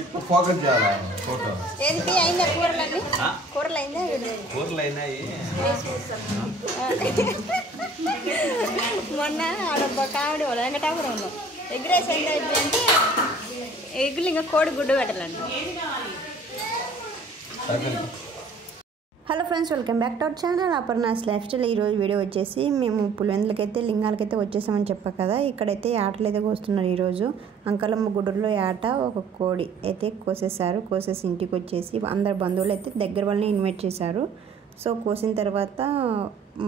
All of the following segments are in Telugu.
ఇప్పుడు ఫోకస్ చేయాలా ఫోటో ఏంటి అయిందా కూరలన్నీ కూరలు అయిందా కూరలు అయినాయి మొన్న ఆడ కావిడి వాళ్ళు వెంకటాపురంలో ఎగ్ రైస్ ఎంత అయిపోయిందంటే ఎగ్గులు ఇంకా కోడి గుడ్డు పెట్టాలండి. Hello friends, welcome back to our channel Aparna's life style. ఈరోజు వీడియో వచ్చేసి మేము పులివెందులకైతే లింగాలకైతే వచ్చేసామని చెప్పా కదా. ఇక్కడైతే ఆటలు అయితే కోస్తున్నారు. ఈరోజు అంకలమ్మ గుడ్డలో ఆట ఒక కోడి అయితే కోసేసారు. కోసేసి ఇంటికి వచ్చేసి అందరు బంధువులు అయితే దగ్గర వాళ్ళని ఇన్వైట్ చేశారు. సో కోసిన తర్వాత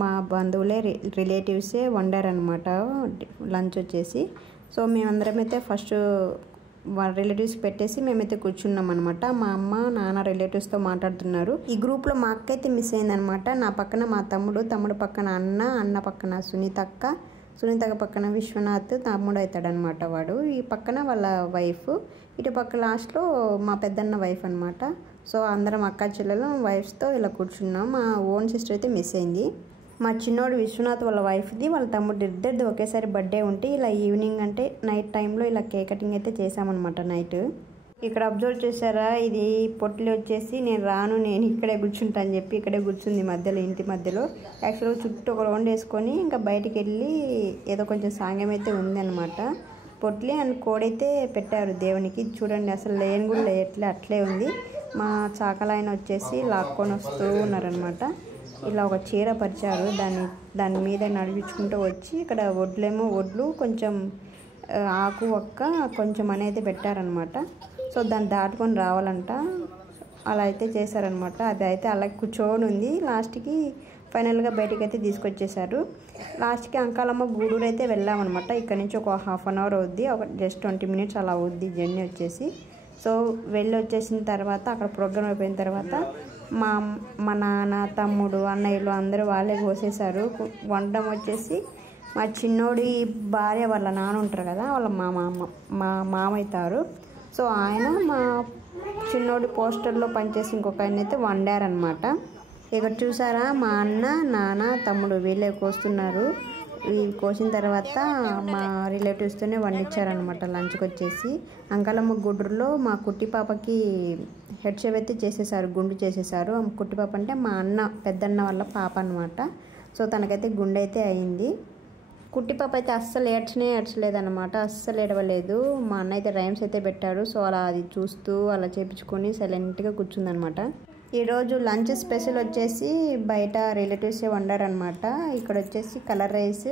మా బంధువులే రిలేటివ్సే వండారనమాట లంచ్ వచ్చేసి. సో మేమందరం అయితే ఫస్ట్ వాళ్ళ రిలేటివ్స్ పెట్టేసి మేమైతే కూర్చున్నాం అనమాట. మా అమ్మ నాన్న రిలేటివ్స్తో మాట్లాడుతున్నారు. ఈ గ్రూప్లో మా అక్క అయితే మిస్ అయిందనమాట. నా పక్కన మా తమ్ముడు పక్కన అన్న పక్కన సునీత పక్కన విశ్వనాథ్ తమ్ముడు అవుతాడనమాట వాడు. ఈ పక్కన వాళ్ళ వైఫ్, ఇటు పక్క లాస్ట్లో మా పెద్దన్న వైఫ్ అనమాట. సో అందరం అక్క చెల్లెలు వైఫ్స్తో ఇలా కూర్చున్నాం. మా ఓన్ సిస్టర్ అయితే మిస్ అయింది. మా చిన్నోడు విశ్వనాథ్ వాళ్ళ వైఫ్ది వాళ్ళ తమ్ముడు ఇద్దరిది ఒకేసారి బర్త్డే ఉంటే ఇలా ఈవినింగ్ అంటే నైట్ టైంలో ఇలా కేక్ కటింగ్ అయితే చేసామన్నమాట నైట్. ఇక్కడ అబ్జర్వ్ చేశారా, ఇది పొట్లు వచ్చేసి నేను ఇక్కడే కూర్చుంటా అని చెప్పి ఇక్కడే కూర్చుంది మధ్యలో, ఇంటి మధ్యలో. యాక్చువల్గా చుట్టూ ఒక రౌండ్ వేసుకొని ఇంకా బయటికి వెళ్ళి ఏదో కొంచెం సాంగ్యం అయితే ఉందన్నమాట. పొట్లి అండ్ కోడైతే పెట్టారు దేవునికి. చూడండి అసలు లేని కూడా లేట్లే అట్లే ఉంది. మా చాకలాయన వచ్చేసి లాక్కొని వస్తూ ఉన్నారనమాట. ఇలా ఒక చీర పరిచారు, దాని మీద నడిపించుకుంటూ వచ్చి ఇక్కడ వడ్లు కొంచెం ఆకు ఒక్క కొంచెం అనేది పెట్టారనమాట. సో దాన్ని దాటుకొని రావాలంట, అలా అయితే చేశారనమాట. అది అయితే అలా కూర్చొని ఉంది. లాస్ట్కి ఫైనల్గా బయటికి అయితే తీసుకొచ్చేసారు. లాస్ట్కి అంకాలమ్మ గూడూరు అయితే వెళ్ళామన్నమాట. ఇక్కడ నుంచి ఒక హాఫ్ అన్ అవర్ అవుద్ది, ఒక జస్ట్ 20 minutes అలా అవుద్ది జర్నీ వచ్చేసి. సో వెళ్ళి వచ్చేసిన తర్వాత అక్కడ ప్రోగ్రామ్ అయిపోయిన తర్వాత మా నాన్న తమ్ముడు అన్నయ్యలు అందరూ వాళ్ళే కోసేశారు. వండడం వచ్చేసి మా చిన్నోడి భార్య వాళ్ళ నాన్న ఉంటారు కదా, వాళ్ళ మా మామ అవుతారు. సో ఆయన మా చిన్నోడి పోస్టర్లో పనిచేసి ఇంకొక ఆయన అయితే వండారనమాట. ఇక్కడ చూసారా మా అన్న నాన్న తమ్ముడు వీళ్ళే కోస్తున్నారు. ఇవి కోసిన తర్వాత మా రిలేటివ్స్తోనే వండించారనమాట లంచ్కి వచ్చేసి. అంకలమ్మ గుడ్రులో మా కుట్టి పాపకి హెడ్ షేవ్ అయితే చేసేసారు, గుండు చేసేసారు. కుట్టి పాప అంటే మా పెద్దన్న వాళ్ళ పాప అనమాట. సో తనకైతే గుండె అయితే అయింది. కుట్టి పాప అయితే అస్సలు ఏడ్చలేదన్నమాట, అస్సలు ఏడవలేదు. మా అన్న అయితే రైమ్స్ అయితే పెట్టాడు. సో అలా అది చూస్తూ అలా చేపించుకొని సైలెంట్గా కూర్చుందనమాట. ఈరోజు లంచ్ స్పెషల్ వచ్చేసి బయట రిలేటివ్సే వండారనమాట. ఇక్కడ వచ్చేసి కలర్ రైస్,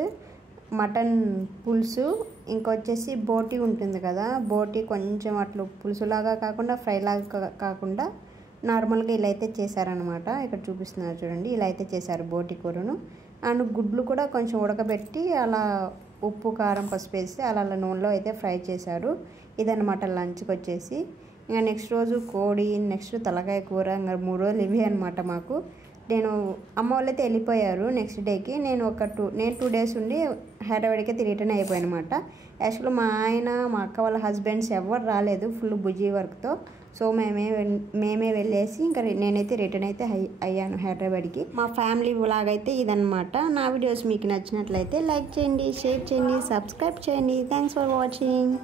మటన్ పులుసు, ఇంకొచ్చేసి బోటి ఉంటుంది కదా, బోటి కొంచెం అట్లా పులుసులాగా కాకుండా ఫ్రైలాగా కాకుండా నార్మల్గా ఇలా అయితే చేశారనమాట. ఇక్కడ చూపిస్తున్నారు చూడండి, ఇలా అయితే చేశారు బోటి కూరను. అండ్ గుడ్లు కూడా కొంచెం ఉడకబెట్టి అలా ఉప్పు కారం పసుపు వేసి అలా నూనెలో అయితే ఫ్రై చేశారు. ఇదనమాట లంచ్కి వచ్చేసి. ఇంకా నెక్స్ట్ రోజు కోడి, నెక్స్ట్ తలకాయ కూర, ఇంకా 3 రోజులు ఇవే అనమాట మాకు. అమ్మ వాళ్ళు అయితే వెళ్ళిపోయారు నెక్స్ట్ డేకి. నేను 2 days ఉండి హైదరాబాద్కి అయితే రిటర్న్ అయిపోయాను అనమాట. యాక్చువల్గా మా ఆయన మా అక్క వాళ్ళ హస్బెండ్స్ ఎవరు రాలేదు, ఫుల్ బిజీ వర్క్తో. సో మేమే వెళ్ళేసి ఇంకా నేనైతే రిటర్న్ అయితే అయ్యాను హైదరాబాద్కి. మా ఫ్యామిలీ వ్లాగ్ అయితే ఇదనమాట. నా వీడియోస్ మీకు నచ్చినట్లయితే లైక్ చేయండి, షేర్ చేయండి, సబ్స్క్రైబ్ చేయండి. Thanks for watching.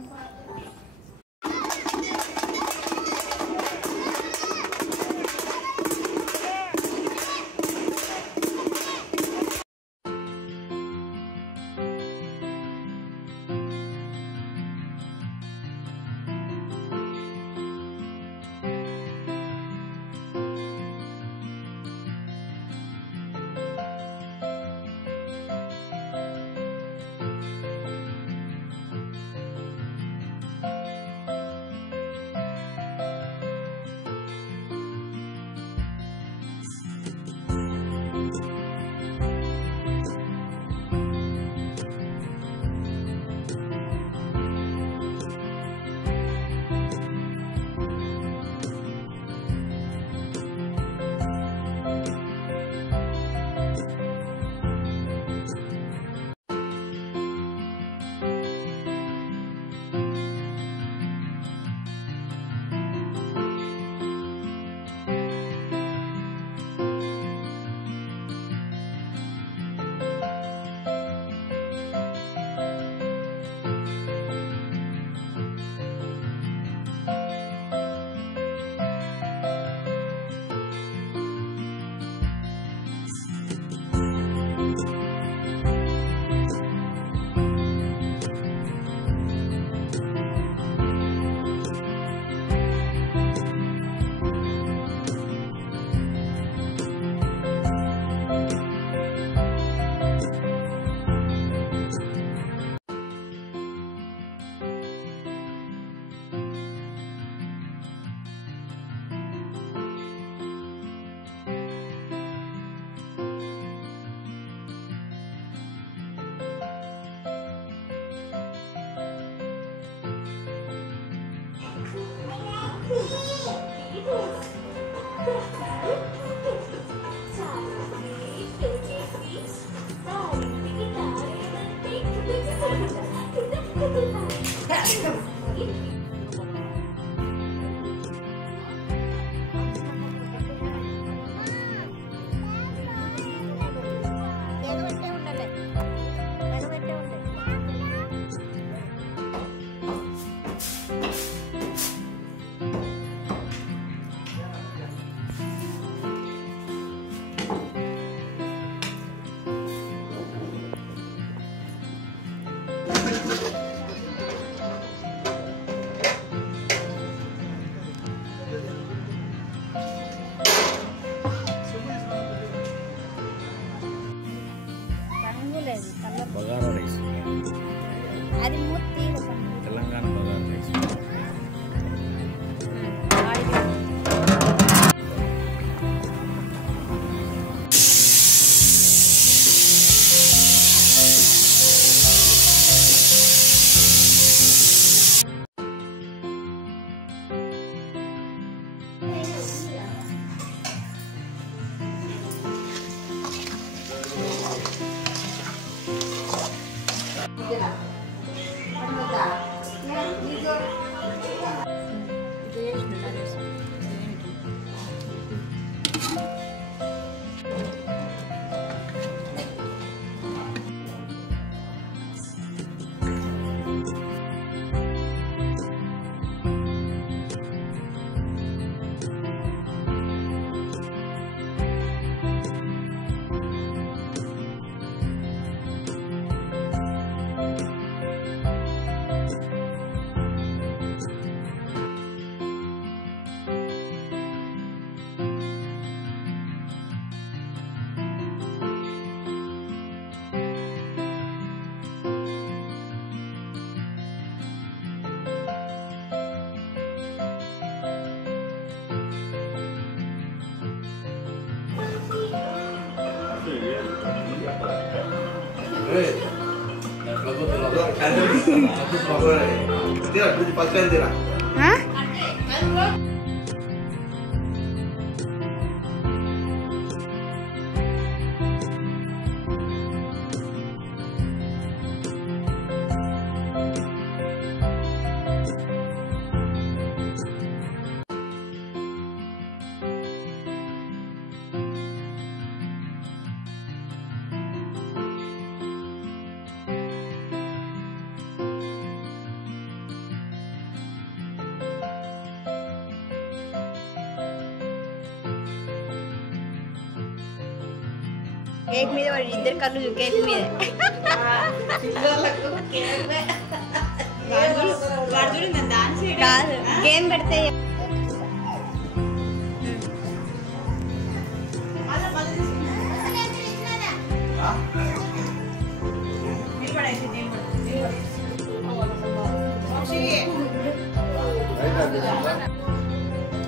Bagara rice అది మూర్తి తెలంగాణ బగారా రైస్. కేక్ మీద వాడి ఇద్దరు కళ్ళు కేక్ మీద కాదు గేమ్ పెడితే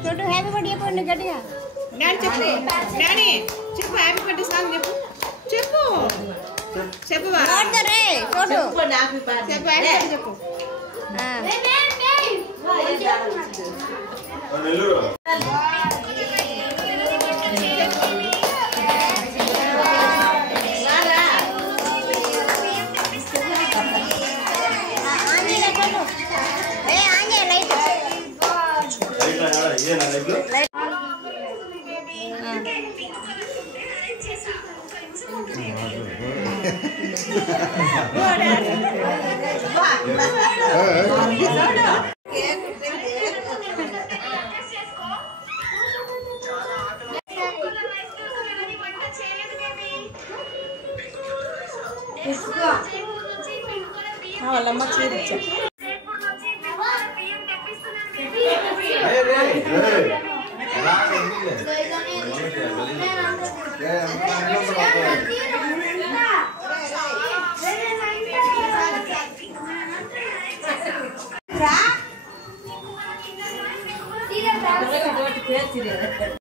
చూడు హ్యాపీ బర్త్డే చెప్పండి గట్టిగా చెప్పు హ్యాపీ బర్త్డే సాంగ్ చెప్పు చెప్పు చెప్పు రే చూడు చెప్పు హ్యాపీ చెప్పు వాళ్ళమ్మ చీరిచ్చా Tidak